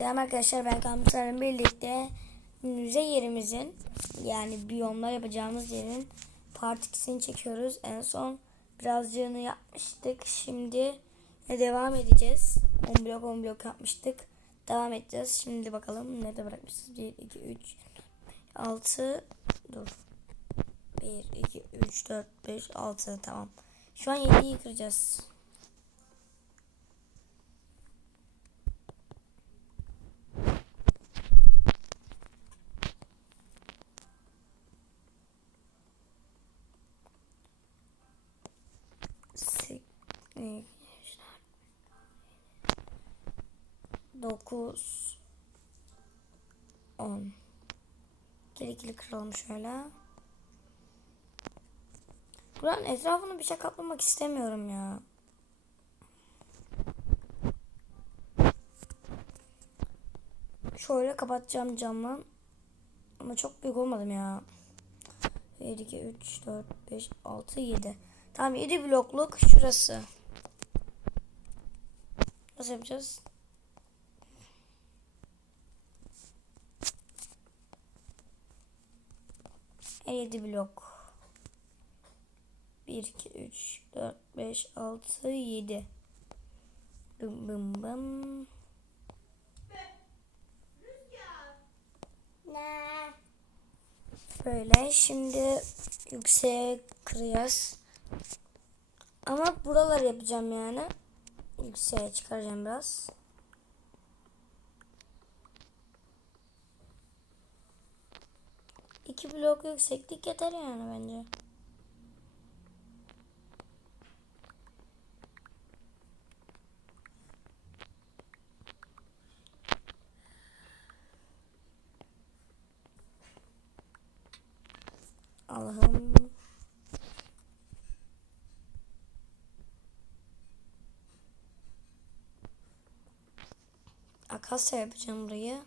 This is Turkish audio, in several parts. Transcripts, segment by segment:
Selam arkadaşlar ben Kamçılar'ın birlikte müze yerimizin yani biyomlar yapacağımız yerin part 2'sini çekiyoruz. En son birazcığını yapmıştık. Şimdi devam edeceğiz. 10 blok 10 blok yapmıştık. Devam edeceğiz. Şimdi bakalım nerede bırakmışız? 1, 2, 3, 6 dur. 1, 2, 3, 4, 5, 6 tamam. Şu an 7'yi kıracağız. Ne- Dokuz. On. Kıralım şöyle. Buranın etrafını bir şey kaplamak istemiyorum ya. Şöyle kapatacağım camla Ama çok büyük olmadım ya. 1, 2, 3, 4, 5, 6, 7 Tamam 7 blokluk şurası. Nasıl yapacağız? E 7 blok. 1, 2, 3, 4, 5, 6, 7. Bım bım bım. Böyle şimdi yükseğe kıracağız. Ama buraları yapacağım yani. Yükseğe çıkaracağım biraz. İki blok yükseklik yeter yani bence. Allah'ım. Akasya yapacağım burayı.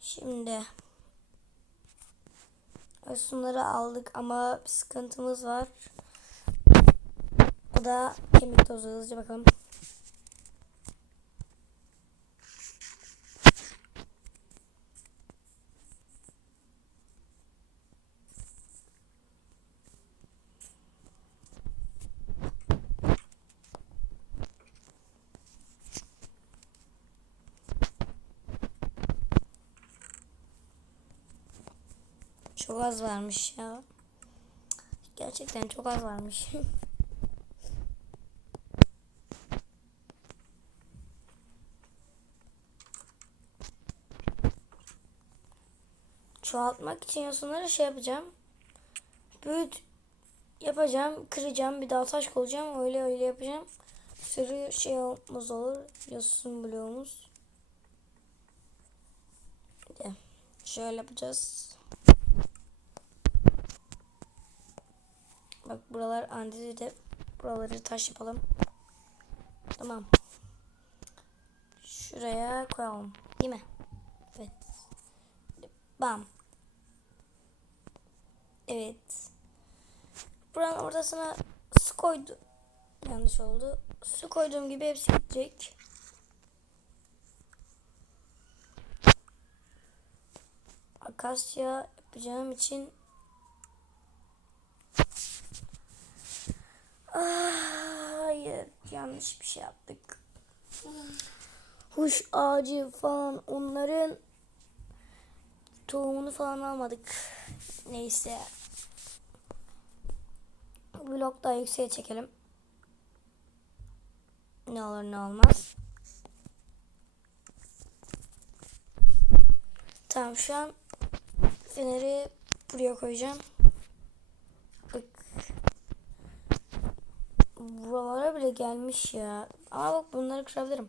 Şimdi Şunları aldık ama bir sıkıntımız var. O da kemik tozu. Hızlıca bakalım. Çok az varmış ya. Gerçekten çok az varmış. Çoğaltmak için yosunları şey yapacağım. Büyüt yapacağım, kıracağım, bir daha taş koyacağım. Öyle öyle yapacağım. Sürü şey olmaz olur. Yosun bloğumuz. De şöyle yapacağız. Bak buralar andidi de buraları taş yapalım. Tamam. Şuraya koyalım. Değil mi? Evet. Bam. Evet. Buranın ortasına su koydu. Yanlış oldu. Su koyduğum gibi hepsi gidecek. Akasya yapacağım için Ah, Hayır, yanlış bir şey yaptık. Huş ağacı falan onların tohumunu falan almadık. Neyse. Blok daha yükseğe çekelim. Ne olur ne olmaz. Tamam şu an feneri buraya koyacağım. Bak. Buralara bile gelmiş ya. Ama bak bunları kırabilirim.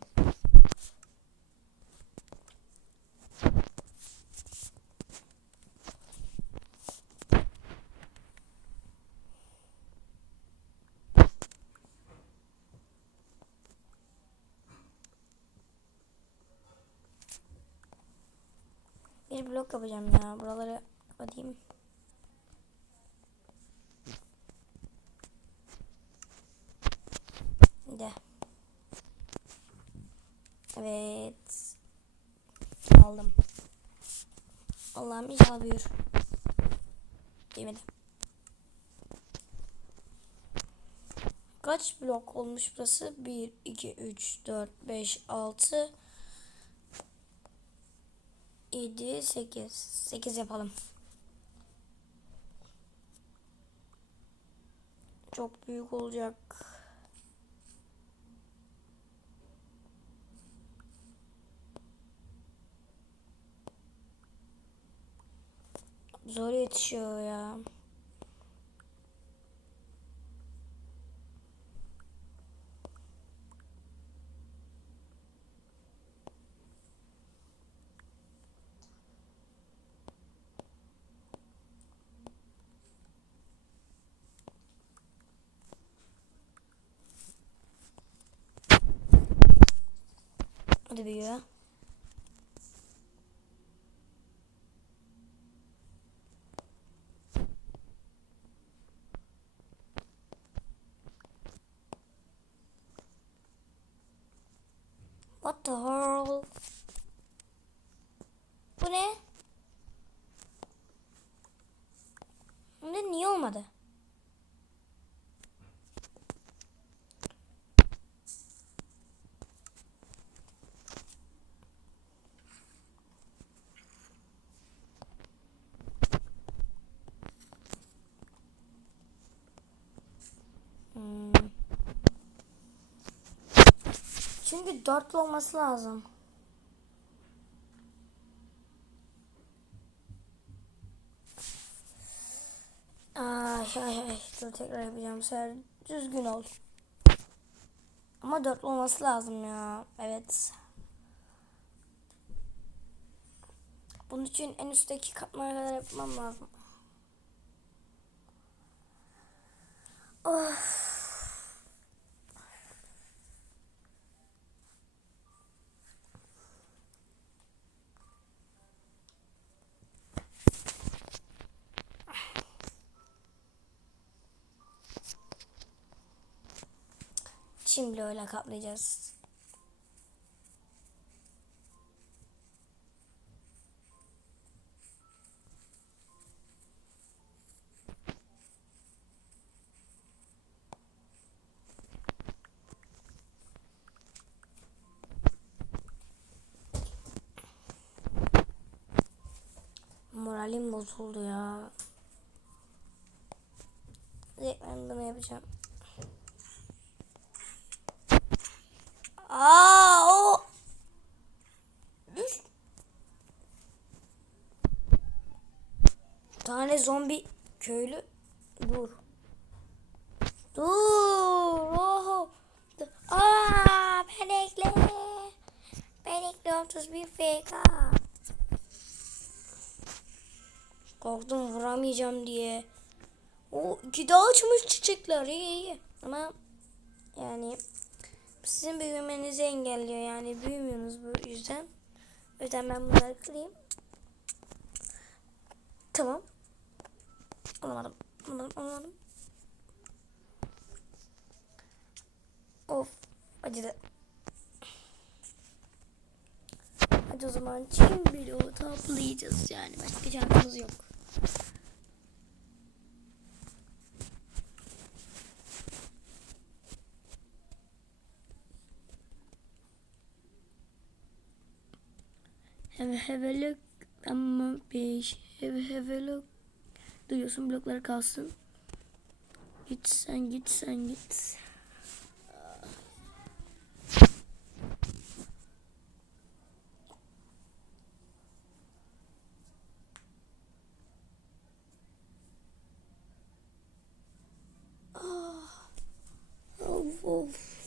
Bir blok yapacağım ya. Buraları kapatayım. De. Evet. Aldım. Allah'ım inşallah büyür. Değmedi. Kaç blok olmuş burası? 1, 2, 3, 4, 5, 6, 7, 8. 8 yapalım. Çok büyük olacak. Zor yetişiyor ya. Hadi büyüyor. What the hell? Bu ne? Bu ne niye olmadı? Hmm. Çünkü dörtlü olması lazım. Ay ay ay. Dur tekrar yapacağım. Sefer düzgün ol. Ama dörtlü olması lazım ya. Evet. Bunun için en üstteki katmana kadar yapmam lazım. Of. Şimdi öyle kaplayacağız. Moralim bozuldu ya. Ben bunu yapacağım. Aa o. Üç tane zombi köylü. Dur. Dur. Oho. Aa benekle. Benekle 31 FK. Korktum vuramayacağım diye. O iki daha açmış çiçekler. İyi iyi. Ama yani sizin büyümenizi engelliyor yani büyümüyorsunuz bu yüzden. O yüzden ben bunları kırayım. Tamam. Anlamadım. Anlamadım. Anlamadım. Of. Acıdı. Hadi o zaman çim bloğu toplayacağız yani. Başka şansımız yok. Have have a look. Ama beş have have a look. Duyuyorsun bloklar kalsın. Git sen git sen git Ah. Of of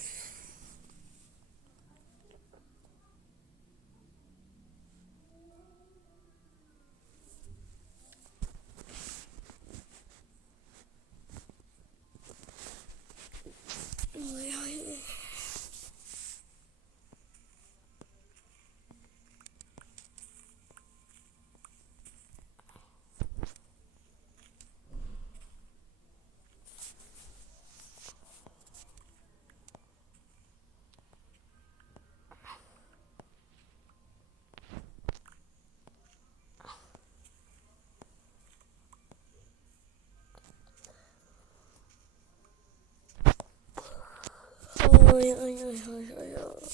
Ay ay ay ay ay.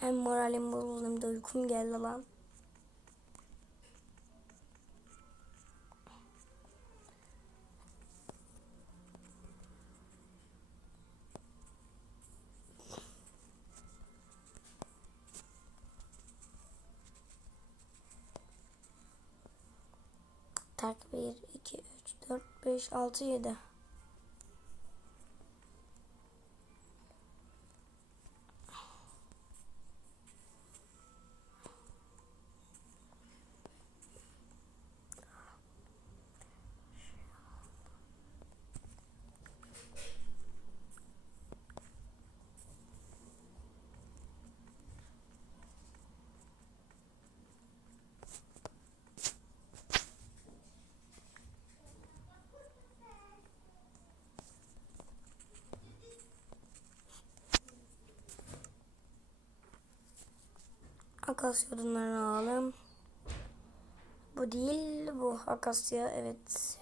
Hem moralim bozuldu hem de uykum geldi lan. Tak 1, 2, 3, 4, 5, 6, 7. Akasya odunlarını alalım. Bu değil, bu akasya evet.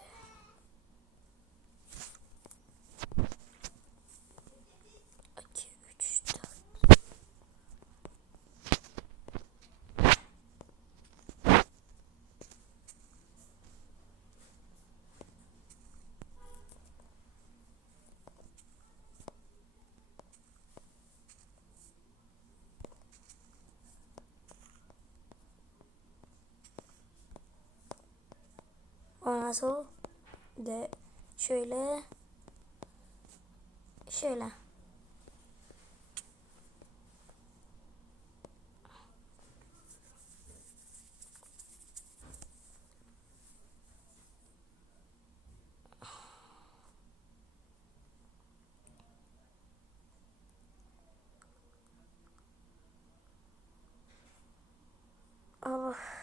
Ondan sonra de şöyle şöyle. Allah.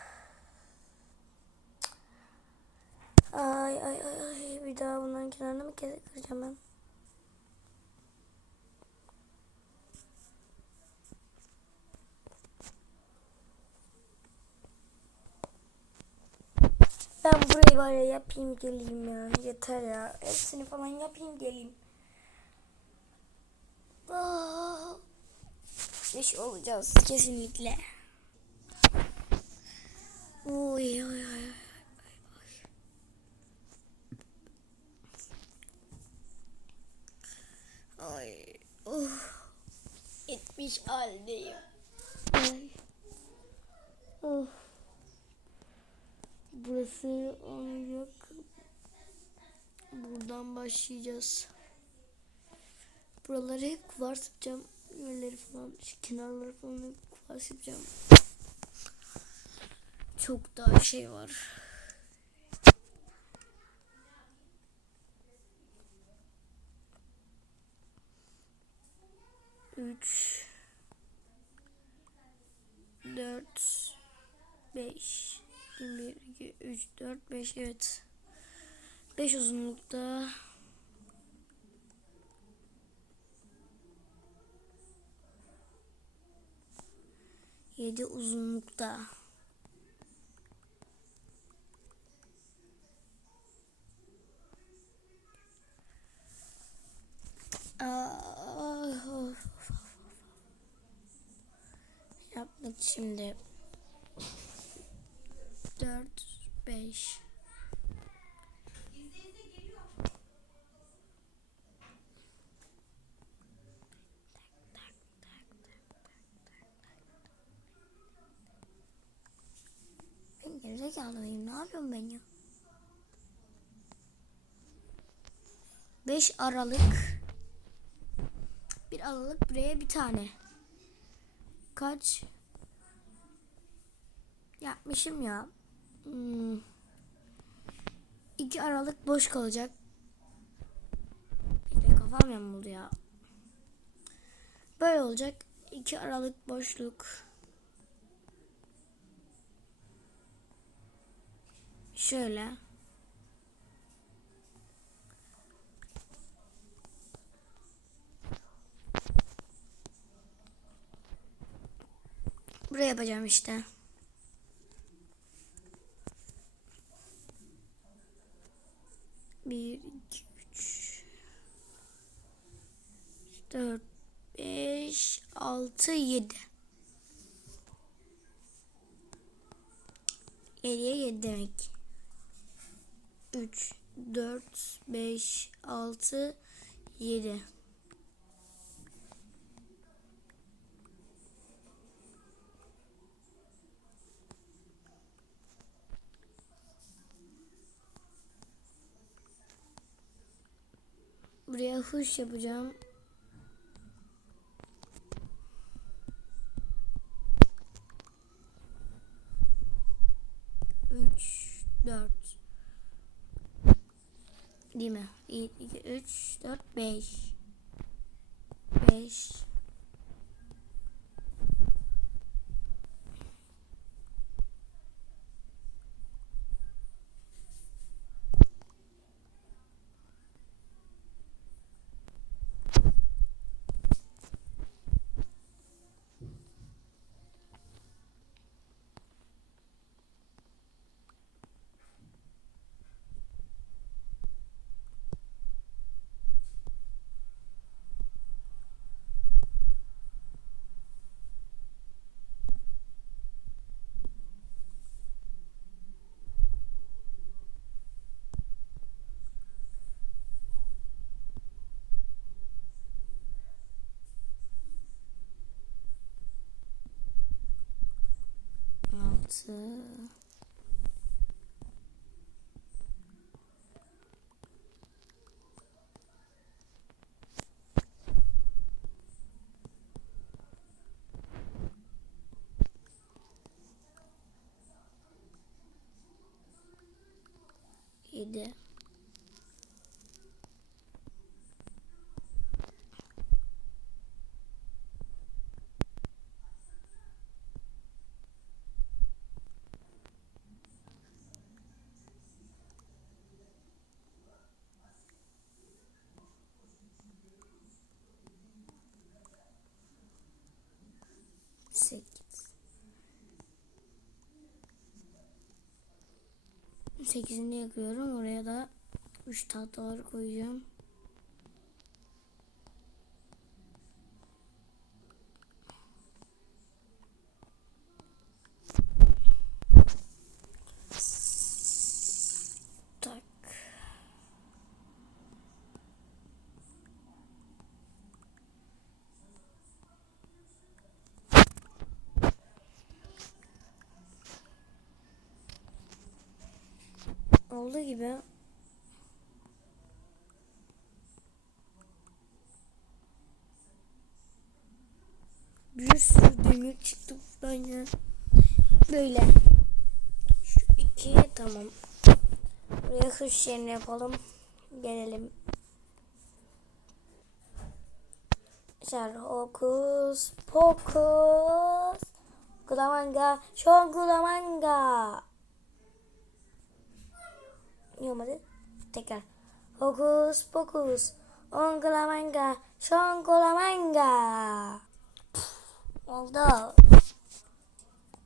Kenarını mı kese- kıracağım ben? Ben burayı ya yapayım geleyim ya. Yeter ya. Hepsini falan yapayım geleyim. İş olacağız kesinlikle. Oy oy oy. Ay. Oh. Etmiş haldeyim. Oh. Burası olacak. Buradan başlayacağız. Buraları hep kuvars yapacağım. Yerleri falan, şu kenarları falan hep kuvars yapacağım. Çok daha şey var. Üç, dört, beş, bir, iki, üç, dört, beş, evet. Beş uzunlukta. Yedi uzunlukta. Aa, Yaptık şimdi. Dört, beş. Ben gerizekalı? Ne yapıyorum ben ya? 5 Aralık. Bir Aralık buraya bir tane. Kaç? Yapmışım ya. Hmm. 2 Aralık boş kalacak. Bekle kafam yamuldu ya. Böyle olacak. 2 Aralık boşluk. Şöyle. Buraya yapacağım işte. Bir, 2, 3, 4, 5, 6, 7. 7'ye 7 demek. 3, 4, 5, 6, 7. Buraya huş yapacağım. Üç, dört. Değil mi? İki, üç, dört, beş. Beş. Altı. Yedi. 8'ini yakıyorum. Oraya da 3 tahtaları koyacağım. Oldu gibi. Bir sürü demir çıktı buradan ya. Böyle. Şu iki tamam. Buraya hış yerini yapalım. Gelelim. Şer hokus pokus. Kulamanga. Şon kulamanga. Olmadı. Tekrar. Hokus pokus. Ongla manga. Şongola manga. Oldu.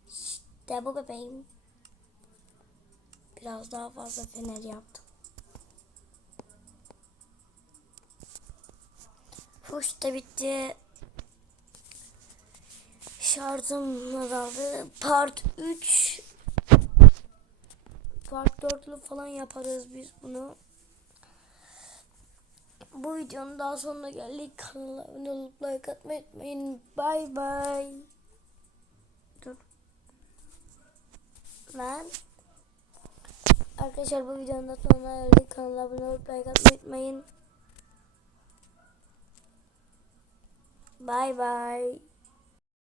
İşte bu bebeğim. Biraz daha fazla fener yaptım. Hoş da bitti. Şarjım azaldı. Part 3 Part 4'lü falan yaparız biz bunu. Bu videonun daha sonuna geldik. Kanala abone olup like atmayı unutmayın. Bye bye. Dur. Lan. Arkadaşlar bu videonun da sonuna geldik. Kanala abone olup like atmayı unutmayın. Bye bye.